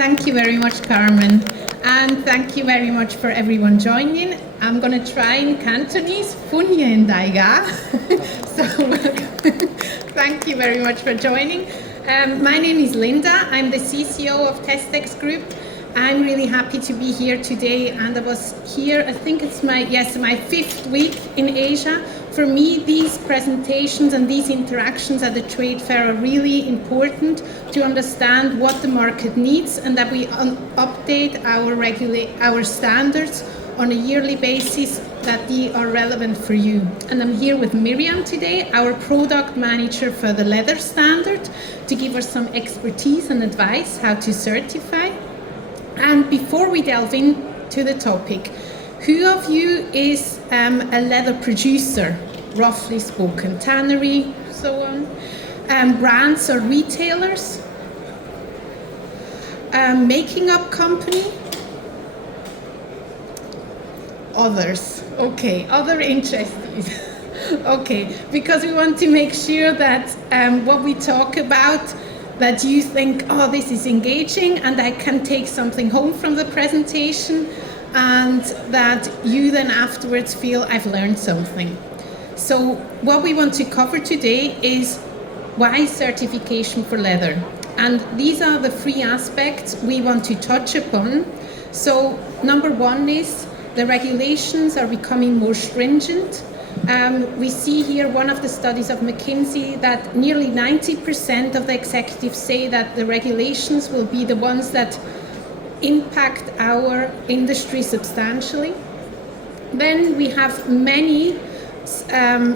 Thank you very much, Carmen. And thank you very much for everyone joining. I'm going to try in Cantonese. Phu Nien Dai Ga. So, thank you very much for joining. My name is Linda. I'm the CCO of TESTEX Group. I'm really happy to be here today, and I was here, I think it's my 5th week in Asia. For me, these presentations and these interactions at the trade fair are really important to understand what the market needs and that we update our standards on a yearly basis that they are relevant for you. And I'm here with Miriam today, our product manager for the leather standard, to give us some expertise and advice how to certify. And before we delve into the topic, who of you is a leather producer, roughly spoken? Tannery, so on. Brands or retailers? Making up company? Others. Okay, other interestees. Okay, because we want to make sure that what we talk about, that you think, oh, this is engaging and I can take something home from the presentation, and that you then afterwards feel I've learned something. So what we want to cover today is why certification for leather. And these are the 3 aspects we want to touch upon. So number 1 is the regulations are becoming more stringent. We see here one of the studies of McKinsey that nearly 90% of the executives say that the regulations will be the ones that impact our industry substantially. Then we have many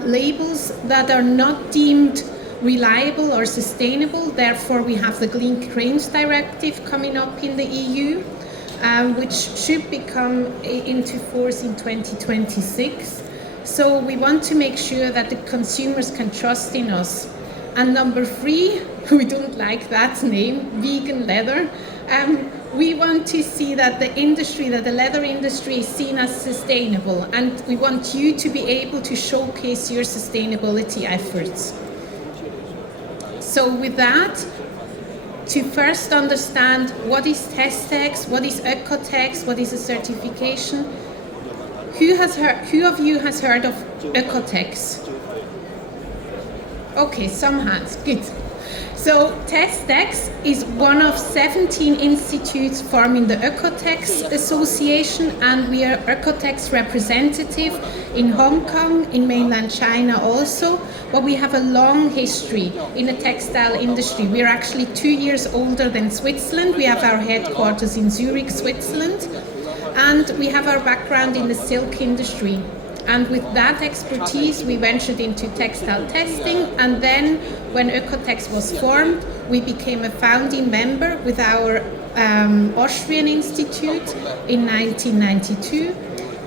labels that are not deemed reliable or sustainable. Therefore, we have the Clean Cranes Directive coming up in the EU, which should become into force in 2026. So we want to make sure that the consumers can trust in us. And number 3, we don't like that name, vegan leather. We want to see that the leather industry is seen as sustainable, and we want you to be able to showcase your sustainability efforts. So with that, to first understand what is TESTEX, what is OEKO-TEX, what is a certification, who of you has heard of OEKO-TEX? Okay, some hands, good. So TESTEX is one of 17 institutes forming the OEKO-TEX Association, and we are OEKO-TEX representative in Hong Kong, in mainland China also, but we have a long history in the textile industry. We are actually 2 years older than Switzerland. We have our headquarters in Zurich, Switzerland. And we have our background in the silk industry. And with that expertise, we ventured into textile testing. And then when OEKO-TEX was formed, we became a founding member with our Austrian institute in 1992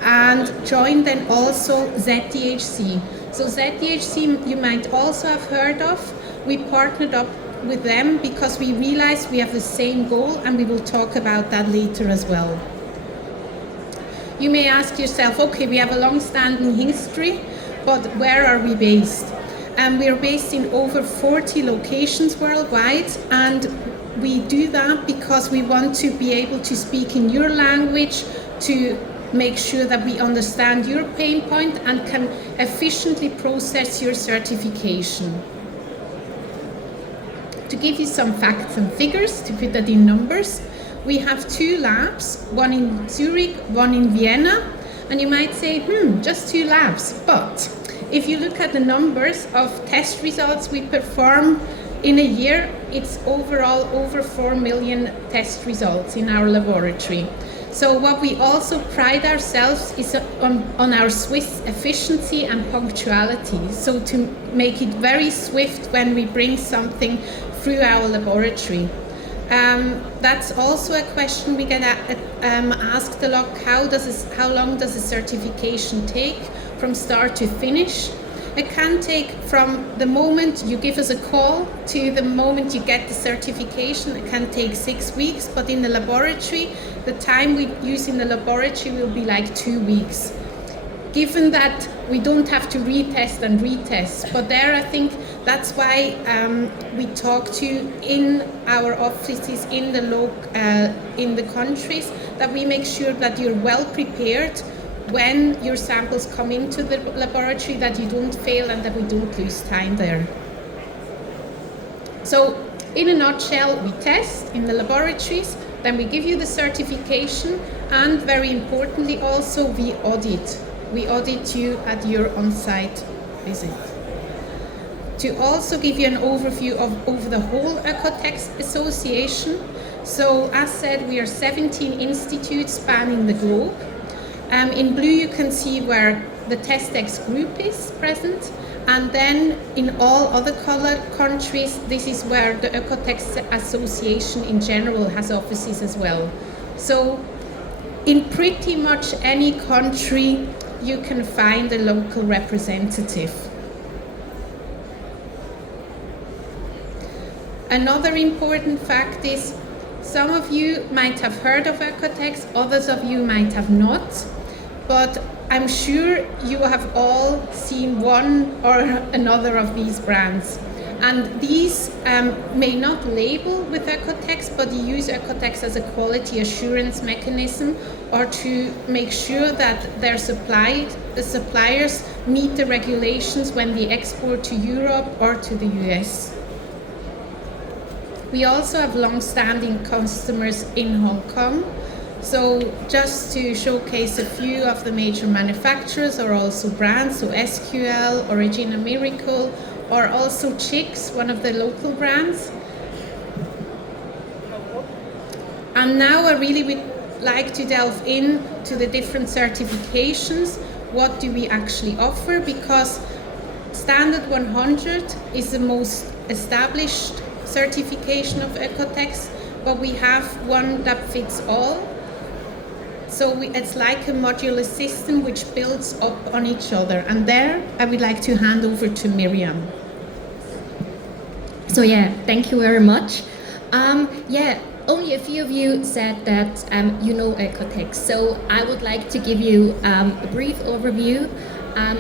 and joined then also ZDHC. So ZDHC you might also have heard of. We partnered up with them because we realized we have the same goal, and we will talk about that later as well. You may ask yourself, okay, we have a long-standing history, but where are we based? We are based in over 40 locations worldwide, and we do that because we want to be able to speak in your language, to make sure that we understand your pain point and can efficiently process your certification. To give you some facts and figures, to put that in numbers, we have 2 labs, one in Zurich, one in Vienna, and you might say, just 2 labs. But if you look at the numbers of test results we perform in a year, it's overall over 4 million test results in our laboratory. So what we also pride ourselves is on our swift efficiency and punctuality. So to make it very swift when we bring something through our laboratory. That's also a question we get asked a lot. How long does a certification take from start to finish? It can take from the moment you give us a call to the moment you get the certification. It can take 6 weeks, but in the laboratory, the time we use in the laboratory will be like 2 weeks. Given that we don't have to retest and retest, but there I think That's why we talk to in our offices in the countries, that we make sure that you're well prepared when your samples come into the laboratory, that you don't fail and that we don't lose time there. So in a nutshell, we test in the laboratories, then we give you the certification, and very importantly also we audit. We audit you at your on-site visit. To also give you an overview of over the whole OEKO-TEX Association. So as said, we are 17 institutes spanning the globe. In blue you can see where the TESTEX group is present, and then in all other colored countries, this is where the OEKO-TEX Association in general has offices as well. So in pretty much any country you can find a local representative. Another important fact is, some of you might have heard of OEKO-TEX, others of you might have not, but I'm sure you have all seen one or another of these brands. And these may not label with OEKO-TEX, but you use OEKO-TEX as a quality assurance mechanism, or to make sure that their suppliers meet the regulations when they export to Europe or to the US. We also have long-standing customers in Hong Kong. So just to showcase a few of the major manufacturers or also brands, so SQL, Original Miracle, or also Chicks, one of the local brands. And now I really would like to delve into the different certifications. What do we actually offer? Because Standard 100 is the most established certification of OEKO-TEX, but we have one that fits all. So it's like a modular system which builds up on each other. And there I would like to hand over to Miriam. So yeah, thank you very much. Only a few of you said that you know OEKO-TEX. So I would like to give you a brief overview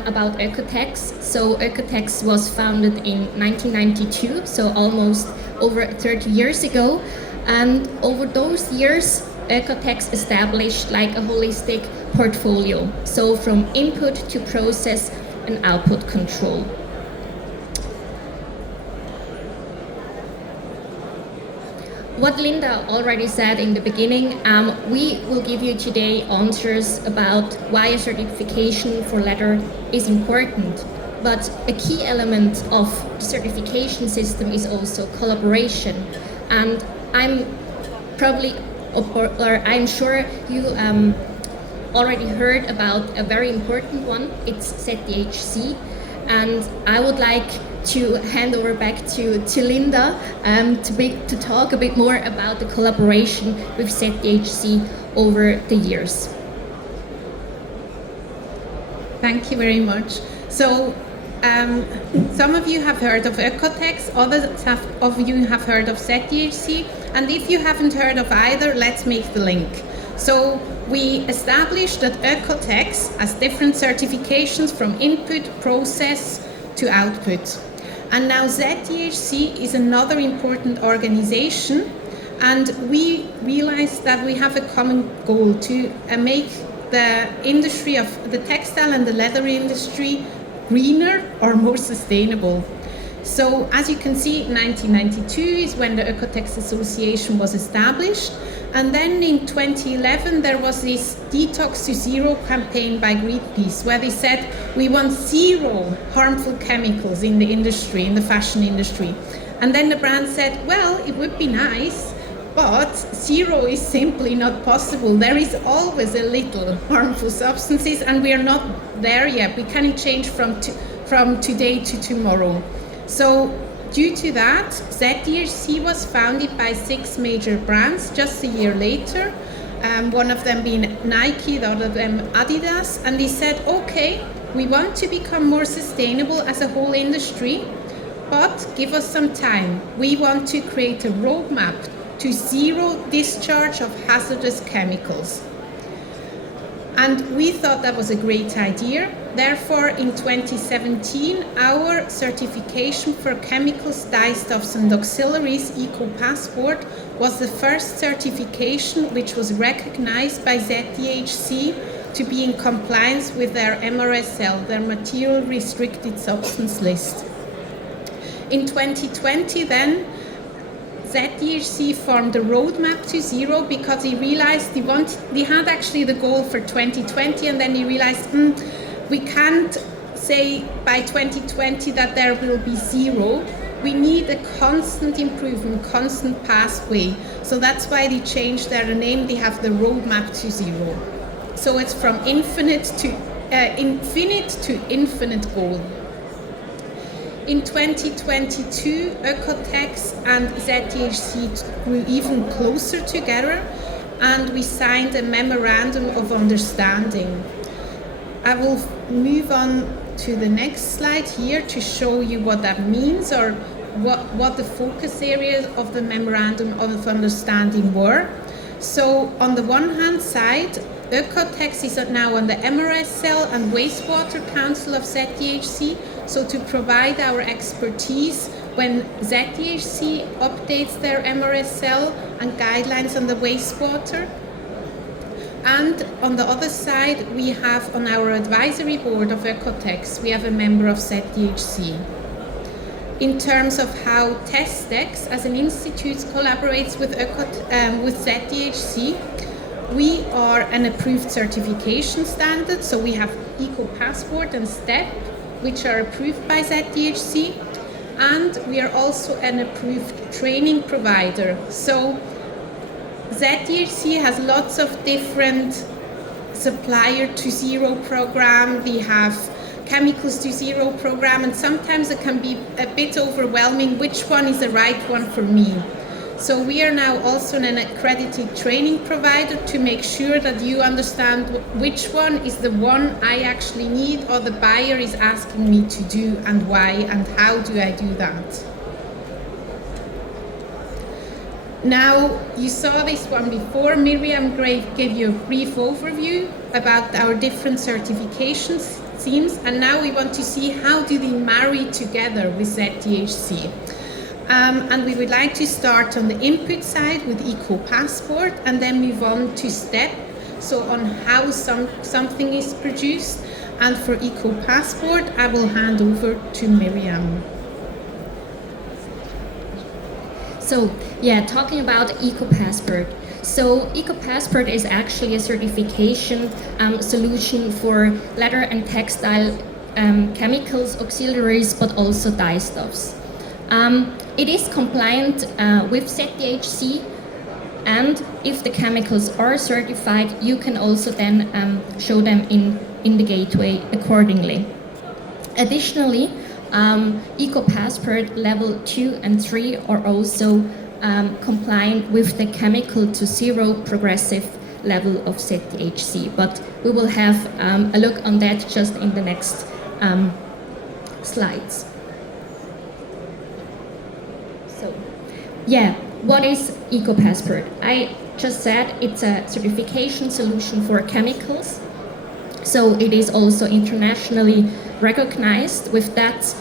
about OEKO-TEX. So OEKO-TEX was founded in 1992, so almost over 30 years ago. And over those years, OEKO-TEX established like a holistic portfolio. So from input to process and output control. What Linda already said in the beginning, we will give you today answers about why a certification for leather is important. But a key element of the certification system is also collaboration. And I'm sure you already heard about a very important one. It's ZDHC. And I would like to hand over back to Linda to talk a bit more about the collaboration with ZDHC over the years. Thank you very much. So some of you have heard of OEKO-TEX, others of you have heard of ZDHC, and if you haven't heard of either, let's make the link. So we established that OEKO-TEX has different certifications from input, process to output. And now ZDHC is another important organization, and we realized that we have a common goal to make the industry of the textile and the leather industry greener or more sustainable. So as you can see, 1992 is when the OEKO-TEX Association was established. And then in 2011, there was this Detox to Zero campaign by Greenpeace, where they said, we want 0 harmful chemicals in the industry, in the fashion industry. And then the brand said, well, it would be nice, but 0 is simply not possible. There is always a little harmful substances, and we are not there yet. We cannot change from today to tomorrow. So due to that, ZDHC was founded by 6 major brands just a year later, one of them being Nike, the other of them Adidas, and they said, okay, we want to become more sustainable as a whole industry, but give us some time. We want to create a roadmap to 0 discharge of hazardous chemicals. And we thought that was a great idea. therefore, in 2017, our certification for chemicals, dyestuffs and auxiliaries, ECO-Passport, was the first certification which was recognized by ZDHC to be in compliance with their MRSL, their Material Restricted Substance List. In 2020 then, ZDHC formed a roadmap to zero because he realized he had actually the goal for 2020, and then he realized we can't say by 2020 that there will be zero. We need a constant improvement, constant pathway. So that's why they changed their name. They have the roadmap to zero. So it's from infinite to infinite goal. In 2022, OEKO-TEX and ZDHC grew even closer together, and we signed a memorandum of understanding. I will move on to the next slide here to show you what that means, or what the focus areas of the memorandum of understanding were. So on the one hand side, OEKO-TEX is now on the MRSL and Wastewater Council of ZDHC, so to provide our expertise when ZDHC updates their MRSL and guidelines on the wastewater. And on the other side, we have on our advisory board of OEKO-TEX, we have a member of ZDHC. In terms of how TESTEX as an institute collaborates with ZDHC, we are an approved certification standard, so we have ECO-Passport and STeP, which are approved by ZDHC, and we are also an approved training provider. So ZDHC has lots of different supplier to zero program. We have chemicals to zero program, and sometimes it can be a bit overwhelming which one is the right one for me. So we are now also an accredited training provider to make sure that you understand which one is the one I actually need or the buyer is asking me to do, and why and how do I do that. Now, you saw this one before. Miriam gave you a brief overview about our different certification schemes, and now we want to see how do they marry together with ZDHC. And we would like to start on the input side with ECO-Passport and then move on to STeP, so on how something is produced. And for ECO-Passport, I will hand over to Miriam. So, yeah, talking about ECO-Passport. So, ECO-Passport is actually a certification solution for leather and textile chemicals, auxiliaries, but also dyestuffs. It is compliant with ZDHC, and if the chemicals are certified, you can also then show them in the gateway accordingly. Additionally, ECO-Passport level 2 and 3 are also compliant with the chemical to zero progressive level of ZDHC, but we will have a look on that just in the next slides. So, yeah, what is ECO-Passport? I just said it's a certification solution for chemicals. So it is also internationally recognized. With that,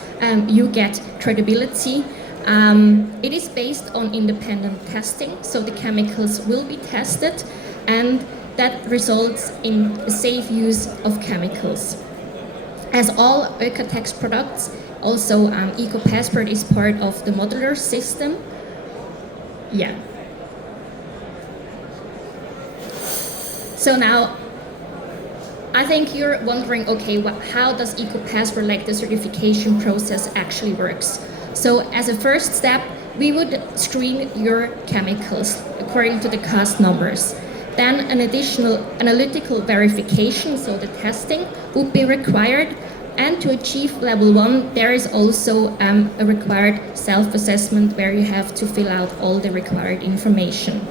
you get credibility. It is based on independent testing, so the chemicals will be tested, and that results in a safe use of chemicals. As all OEKO-TEX products, also ECO-Passport is part of the modular system. Yeah. So now, I think you're wondering, okay, how does ECO-Passport, like the certification process, actually works? So as a first step, we would screen your chemicals according to the cost numbers. Then an additional analytical verification, so the testing, would be required. And to achieve level 1, there is also a required self-assessment where you have to fill out all the required information.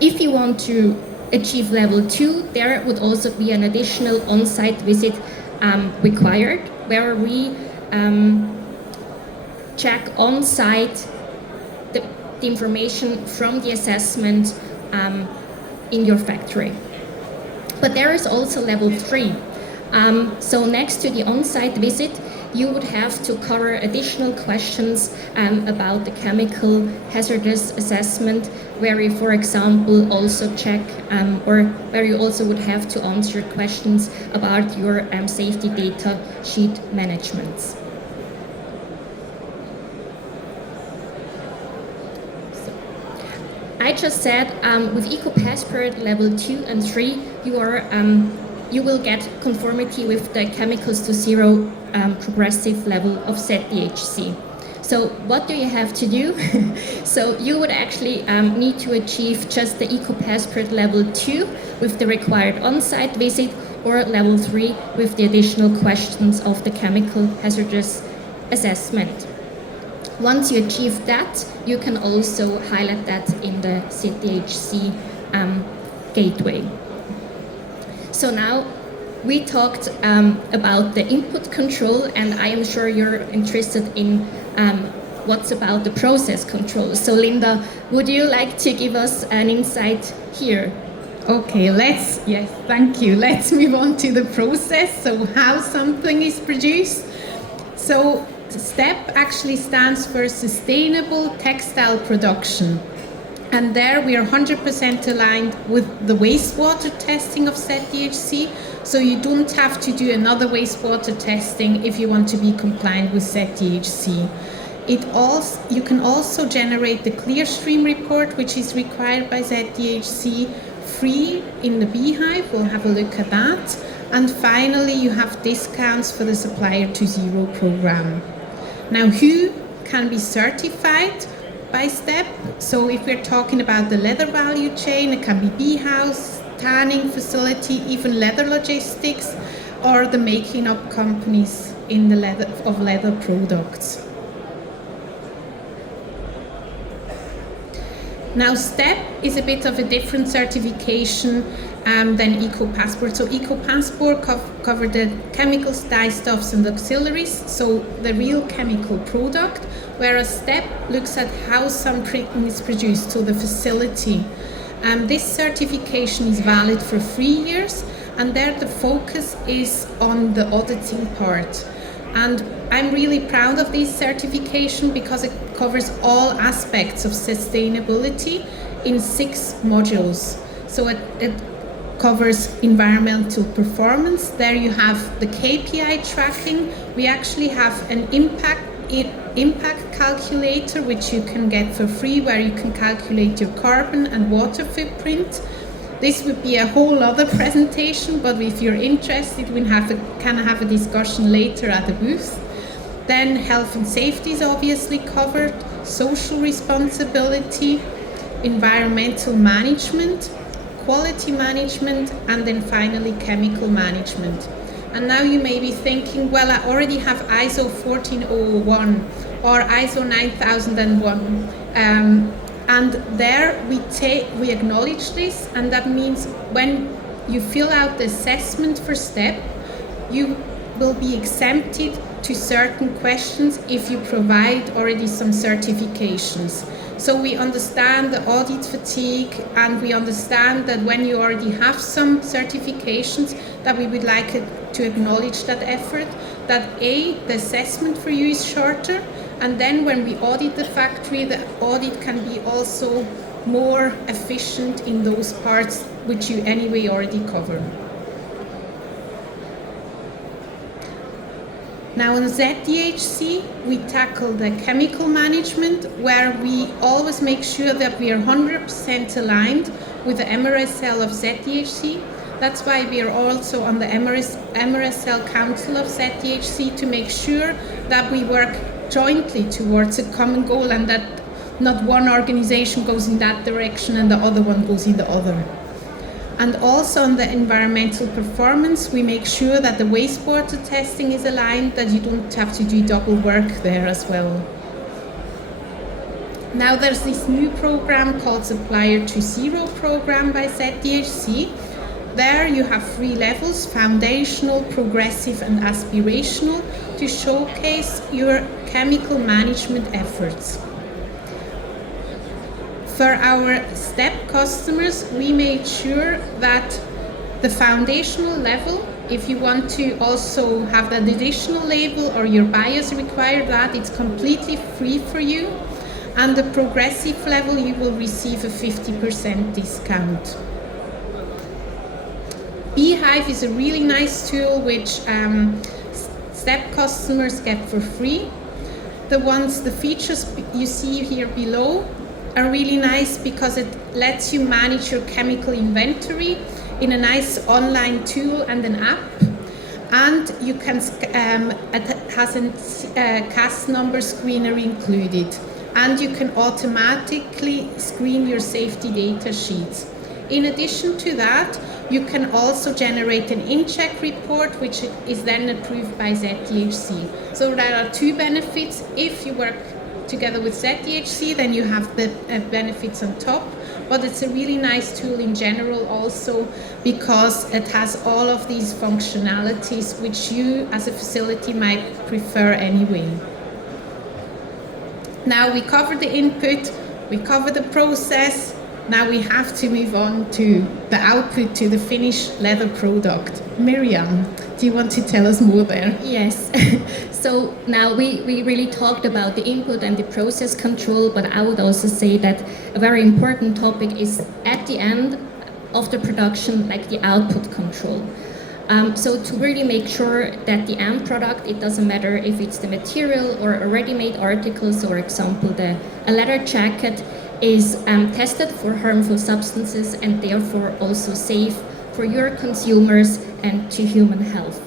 If you want to achieve level 2, there would also be an additional on-site visit required, where we check on-site the information from the assessment in your factory. But there is also level 3. So next to the on-site visit, you would have to cover additional questions about the chemical hazardous assessment, where you, for example, also check or where you also would have to answer questions about your safety data sheet management. I just said with ECO-Passport level 2 and 3, you will get conformity with the chemicals to zero progressive level of ZDHC. So what do you have to do? So you would actually need to achieve just the ECO-Passport level 2 with the required on-site visit, or level 3 with the additional questions of the chemical hazardous assessment. Once you achieve that, you can also highlight that in the ZDHC gateway. So now we talked about the input control, and I am sure you're interested in what's about the process control. So Linda, would you like to give us an insight here? Okay, yes, thank you. Let's move on to the process, so how something is produced. So STeP actually stands for Sustainable Textile Production. And there we are 100% aligned with the wastewater testing of ZDHC, so you don't have to do another wastewater testing if you want to be compliant with ZDHC. You can also generate the Clearstream report, which is required by ZDHC, free in the Beehive. We'll have a look at that. And finally, you have discounts for the Supplier to Zero program. Now, who can be certified by STeP? So if we're talking about the leather value chain, it can be bee house, tanning facility, even leather logistics, or the making up companies in the leather products. Now, STeP is a bit of a different certification than ECO-Passport. So ECO-Passport covered the chemicals, dyestuffs and auxiliaries, so the real chemical product, whereas STeP looks at how something is produced, so the facility. This certification is valid for 3 years, and there the focus is on the auditing part. And I'm really proud of this certification because it covers all aspects of sustainability in 6 modules. So it covers environmental performance. There you have the KPI tracking. We actually have an impact calculator, which you can get for free, where you can calculate your carbon and water footprint. This would be a whole other presentation, but if you're interested, we can have a discussion later at the booth. Then health and safety is obviously covered, social responsibility, environmental management, quality management, and then finally chemical management. And now you may be thinking, well, I already have ISO 14001 or ISO 9001. And there we acknowledge this, and that means when you fill out the assessment for STeP, you will be exempted to certain questions if you provide already some certifications. So we understand the audit fatigue, and we understand that when you already have some certifications, that we would like to acknowledge that effort, that the assessment for you is shorter, and then when we audit the factory, the audit can be also more efficient in those parts which you anyway already cover. Now on ZDHC, we tackle the chemical management, where we always make sure that we are 100% aligned with the MRSL of ZDHC. That's why we are also on the MRSL Council of ZDHC, to make sure that we work jointly towards a common goal, and that not one organization goes in that direction and the other one goes in the other. And also on the environmental performance, we make sure that the wastewater testing is aligned, that you don't have to do double work there as well. Now there's this new program called Supplier to Zero program by ZDHC. There you have 3 levels: foundational, progressive and aspirational, to showcase your chemical management efforts. For our STeP customers, we made sure that the foundational level If you want to also have that additional label or your buyers require that, it's completely free for you. And the progressive level, you will receive a 50% discount. Beehive is a really nice tool which SteP customers get for free. The features you see here below are really nice because it lets you manage your chemical inventory in a nice online tool and an app. And you can, it has a CAS number screener included. And you can automatically screen your safety data sheets. In addition to that, you can also generate an in-check report, which is then approved by ZDHC. So there are two benefits. If you work together with ZDHC, then you have the benefits on top. But it's a really nice tool in general also because it has all of these functionalities which you as a facility might prefer anyway. Now we covered the input, we covered the process. Now we have to move on to the output, to the finished leather product. Miriam, do you want to tell us more there? Yes. So now we really talked about the input and the process control, but I would also say that a very important topic is at the end of the production, like the output control. So to really make sure that the end product, it doesn't matter if it's the material or a ready-made article, so for example a leather jacket, is tested for harmful substances and therefore also safe for your consumers and to human health.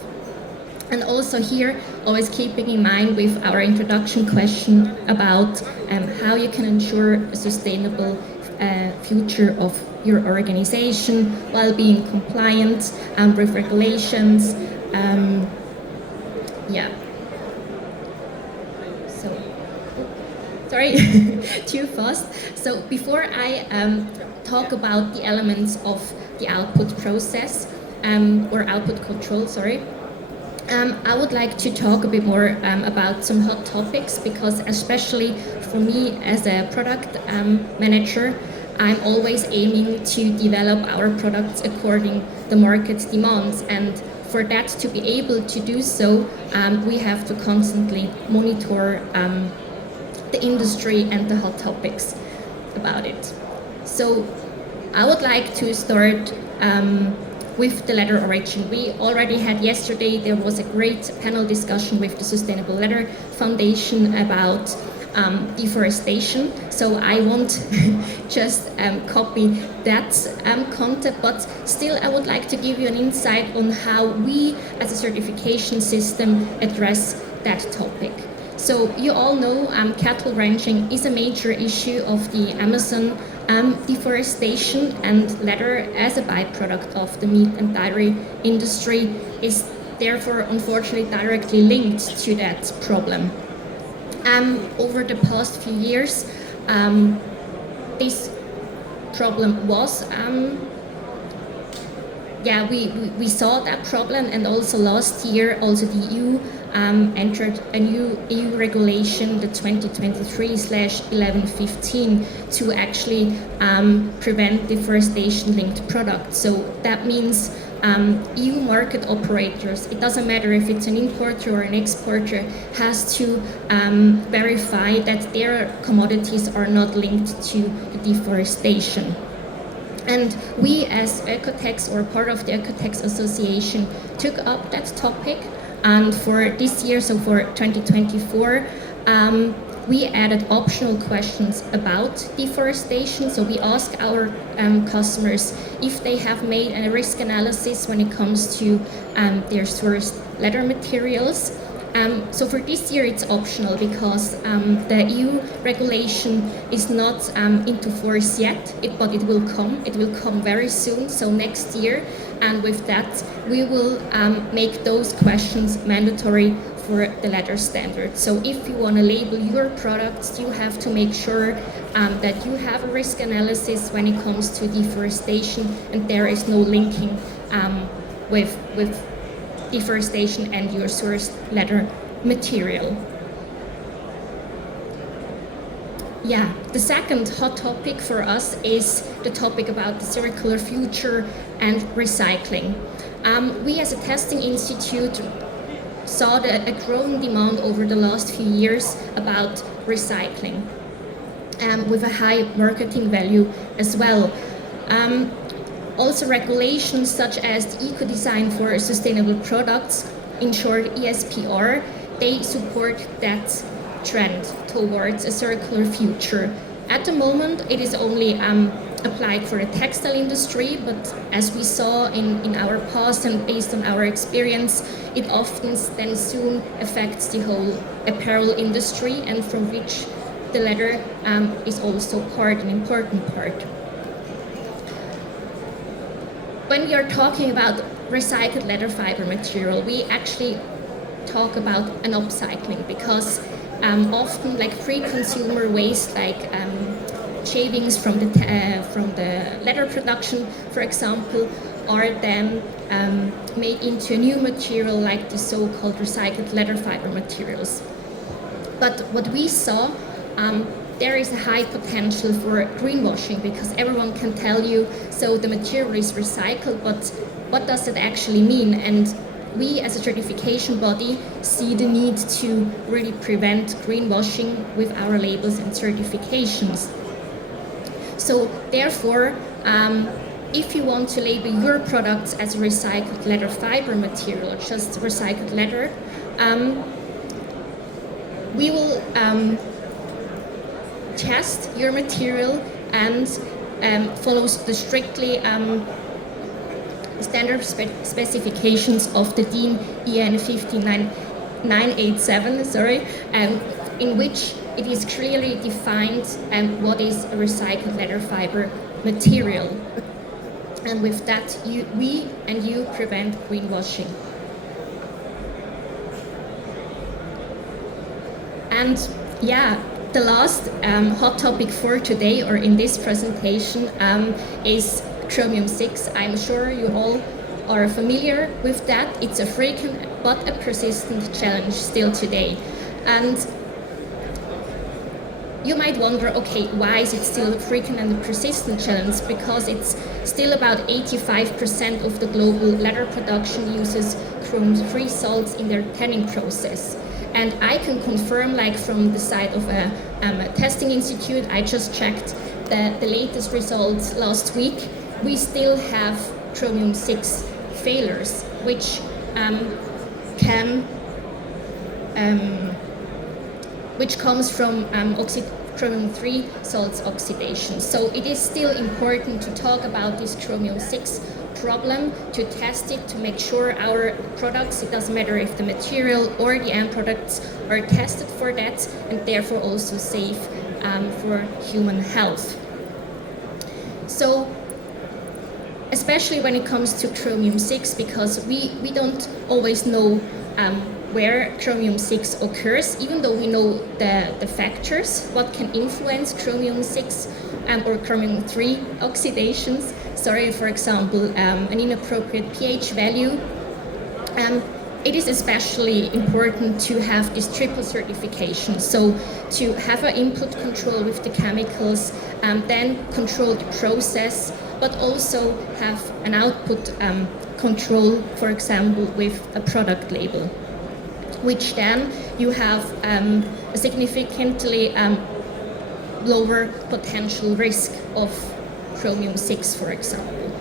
And also here, always keeping in mind with our introduction question about how you can ensure a sustainable future of your organization while being compliant with regulations. Sorry, too fast. So before I talk about the elements of the output process or output control, sorry, I would like to talk a bit more about some hot topics because especially for me as a product manager, I'm always aiming to develop our products according the market's demands, and for that to be able to do so, we have to constantly monitor the industry and the hot topics about it. So I would like to start with the leather origin. We already had yesterday, there was a great panel discussion with the Sustainable Leather Foundation about deforestation. So I won't just copy that content, but still I would like to give you an insight on how we as a certification system address that topic. So you all know cattle ranching is a major issue of the Amazon deforestation, and leather as a byproduct of the meat and dairy industry is therefore unfortunately directly linked to that problem. Over the past few years, this problem was we saw that problem, and also last year also the EU entered a new EU regulation, the 2023/1115, to actually prevent deforestation-linked products. So that means EU market operators, it doesn't matter if it's an importer or an exporter, has to verify that their commodities are not linked to the deforestation. And we as OEKO-TEX, or part of the OEKO-TEX Association, took up that topic. And for this year, so for 2024, we added optional questions about deforestation. So we ask our customers if they have made a risk analysis when it comes to their sourced leather materials. So for this year it's optional because the EU regulation is not into force yet, but it will come. It will come very soon, so next year. And with that, we will make those questions mandatory for the leather standard. So if you want to label your products, you have to make sure that you have a risk analysis when it comes to deforestation, and there is no linking with deforestation and your sourced leather material. Yeah, The second hot topic for us is the topic about the circular future and recycling. We as a testing institute saw a growing demand over the last few years about recycling, with a high marketing value as well. Also regulations such as the Eco-Design for Sustainable Products, in short ESPR, they support that trend towards a circular future. At the moment, it is only applied for the textile industry, but as we saw in our past and based on our experience, it often then soon affects the whole apparel industry, and from which the leather is also an important part. When we are talking about recycled leather fiber material, we actually talk about an upcycling, because often like pre-consumer waste, like shavings from the leather production, for example, are then made into a new material like the so-called recycled leather fiber materials. But what we saw, there is a high potential for greenwashing, because everyone can tell you, so the material is recycled, but what does it actually mean? And we as a certification body see the need to really prevent greenwashing with our labels and certifications. So therefore, if you want to label your products as recycled leather fiber material, or just recycled leather, we will test your material and follows the strictly standard specifications of the DIN EN 15987, in which it is clearly defined what is a recycled leather fiber material. And with that, we and you prevent greenwashing. And yeah, the last hot topic for today, or in this presentation, is chromium-6. I'm sure you all are familiar with that. It's a frequent but a persistent challenge still today. And you might wonder, okay, why is it still a frequent and a persistent challenge? Because it's still about 85% of the global leather production uses chromium-free salts in their tanning process. And I can confirm, like from the side of a testing institute, I just checked the latest results last week. We still have chromium-6 failures, which comes from chromium-3 salts oxidation. So it is still important to talk about this chromium-6 problem, to test it, to make sure our products, it doesn't matter if the material or the end products are tested for that, and therefore also safe for human health. So especially when it comes to chromium-6, because we don't always know where chromium-6 occurs, even though we know the factors, what can influence chromium-6 or chromium-3 oxidations. Sorry, for example, an inappropriate pH value. It is especially important to have this triple certification. So to have an input control with the chemicals, then control the process, but also have an output control, for example, with a product label, which then you have a significantly lower potential risk of chromium-6, for example.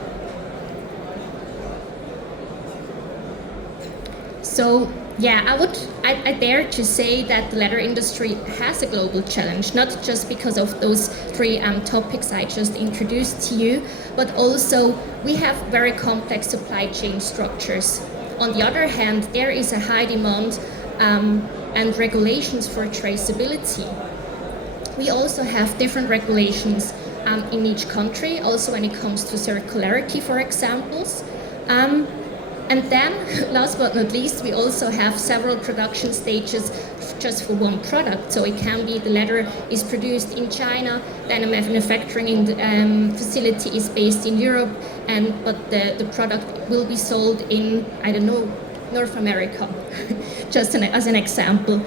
So yeah, I dare to say that the leather industry has a global challenge, not just because of those three topics I just introduced to you, but also we have very complex supply chain structures. On the other hand, there is a high demand and regulations for traceability. We also have different regulations in each country, also when it comes to circularity, for examples. And then, last but not least, we also have several production stages just for one product. So it can be the leather is produced in China, then a manufacturing facility is based in Europe, but the product will be sold in, I don't know, North America, just as an example.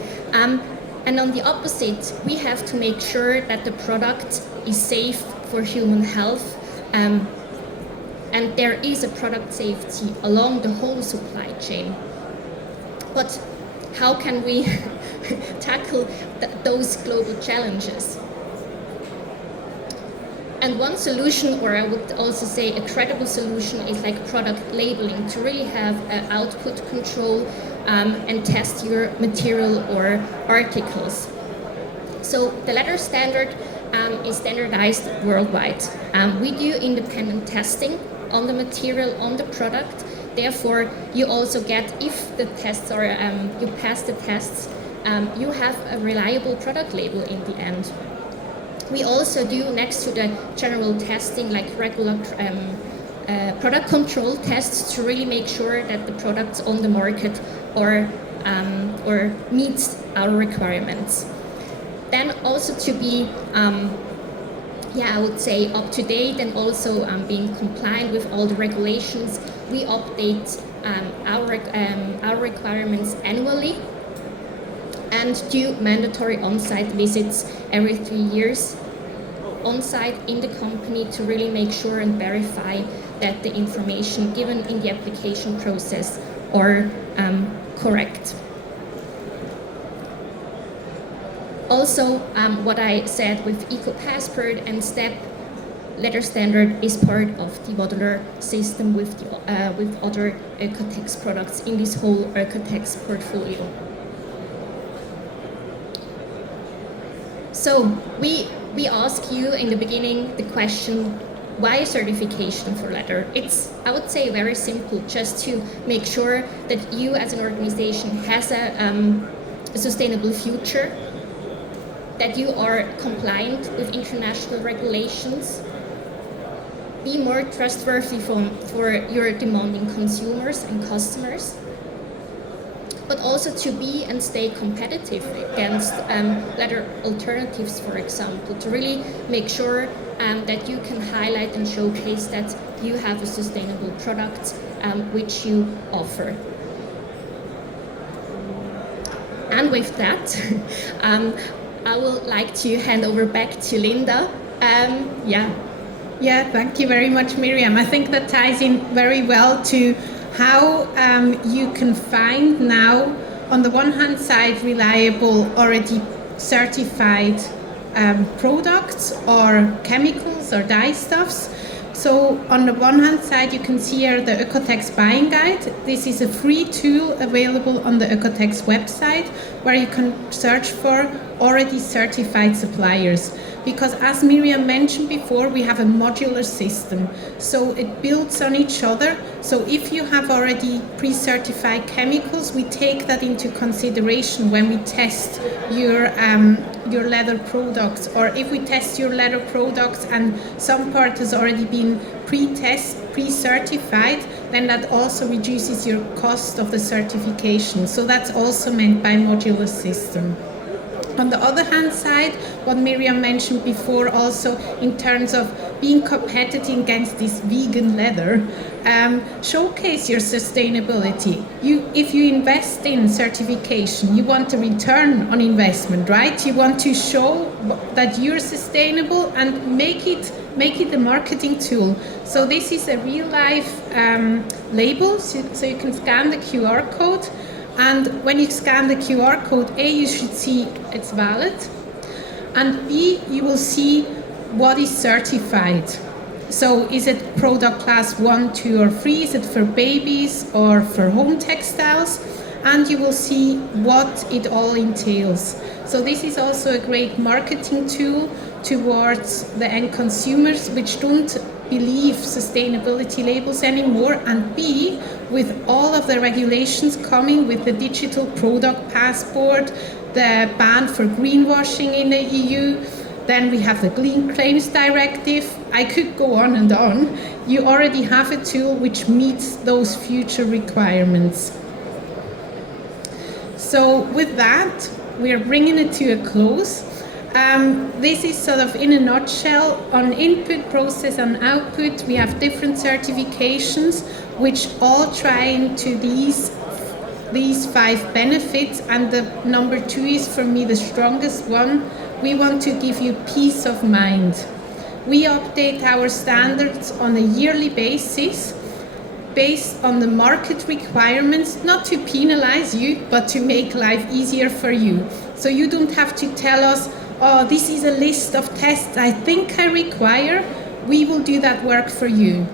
And on the opposite, we have to make sure that the product is safe for human health, and there is a product safety along the whole supply chain. But how can we tackle those global challenges? And one solution, or I would also say a credible solution, is like product labeling, to really have output control and test your material or articles. So the leather standard is standardized worldwide. We do independent testing on the material, on the product. Therefore, you also get, if the tests are, you pass the tests, you have a reliable product label in the end. We also do, next to the general testing, like regular product control tests to really make sure that the products on the market or meets our requirements. Then also to be, I would say up to date and also being compliant with all the regulations, we update our requirements annually and do mandatory on-site visits every 3 years on-site in the company to really make sure and verify that the information given in the application process are correct. Also, what I said with ECO-Passport and STeP, leather standard is part of the modular system with other OEKO-TEX products in this whole OEKO-TEX portfolio. So we ask you in the beginning the question, why certification for leather? It's, I would say, very simple, just to make sure that you as an organization has a sustainable future, that you are compliant with international regulations, be more trustworthy for your demanding consumers and customers, but also to be and stay competitive against leather alternatives, for example, to really make sure that you can highlight and showcase that you have a sustainable product which you offer. And with that, I would like to hand over back to Linda. Yeah, thank you very much, Miriam. I think that ties in very well to how you can find now, on the one hand side, reliable, already certified products or chemicals or dye stuffs. So on the one hand side, you can see here the OEKO-TEX buying guide. This is a free tool available on the OEKO-TEX website where you can search for already certified suppliers. Because as Miriam mentioned before, we have a modular system. So it builds on each other. So if you have already pre-certified chemicals, we take that into consideration when we test your leather products. Or if we test your leather products and some part has already been pre-certified, then that also reduces your cost of the certification. So that's also meant by modular system. On the other hand side, what Miriam mentioned before also in terms of being competitive against this vegan leather, showcase your sustainability. If you invest in certification, you want a return on investment, right? You want to show that you're sustainable and make it a marketing tool. So this is a real life label, so you can scan the QR code. And when you scan the QR code, A, you should see it's valid, and B, you will see what is certified. So is it product class 1, 2, or 3? Is it for babies or for home textiles? And you will see what it all entails. So this is also a great marketing tool towards the end consumers which don't believe sustainability labels anymore, and B, with all of the regulations coming with the digital product passport, the ban for greenwashing in the EU, then we have the Clean Claims Directive. I could go on and on. You already have a tool which meets those future requirements. So with that, we are bringing it to a close. This is sort of in a nutshell on input, process and output. We have different certifications which all try into these these 5 benefits, and the number 2 is for me the strongest one. We want to give you peace of mind. We update our standards on a yearly basis based on the market requirements, not to penalize you, but to make life easier for you. So you don't have to tell us, oh, this is a list of tests I think I require. We will do that work for you.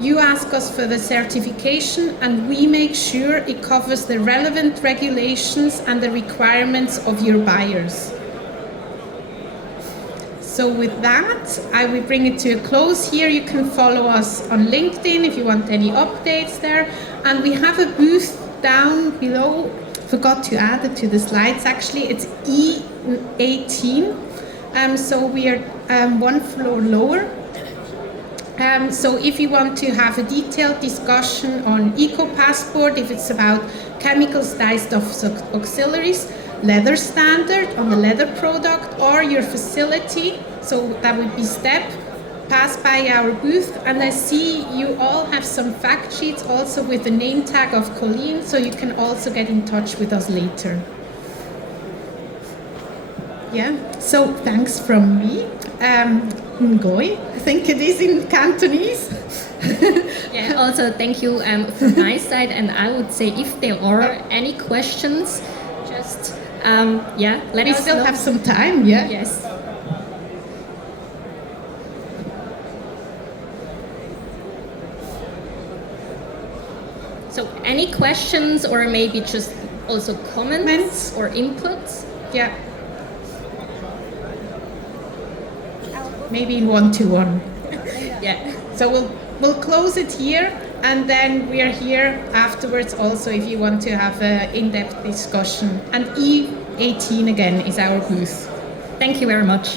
You ask us for the certification, and we make sure it covers the relevant regulations and the requirements of your buyers. So with that, I will bring it to a close here. You can follow us on LinkedIn if you want any updates there. And we have a booth down below. Forgot to add it to the slides actually. It's E18. So we are 1 floor lower. So if you want to have a detailed discussion on ECO-Passport, if it's about chemicals, dyestuffs, auxiliaries, leather standard on the leather product, or your facility, so that would be STeP, pass by our booth. And I see you all have some fact sheets also with the name tag of Colleen, so you can also get in touch with us later. Yeah, so thanks from me. Ngoi, I think it is in Cantonese. Yeah, also thank you from my side, and I would say if there are any questions, just let We us still know. have some time, yeah? Yes. So any questions, or maybe just also comments or inputs? Yeah. Maybe in 1-to-1. Yeah. So we'll close it here, and then we are here afterwards also if you want to have an in-depth discussion. And E18 again is our booth. Thank you very much.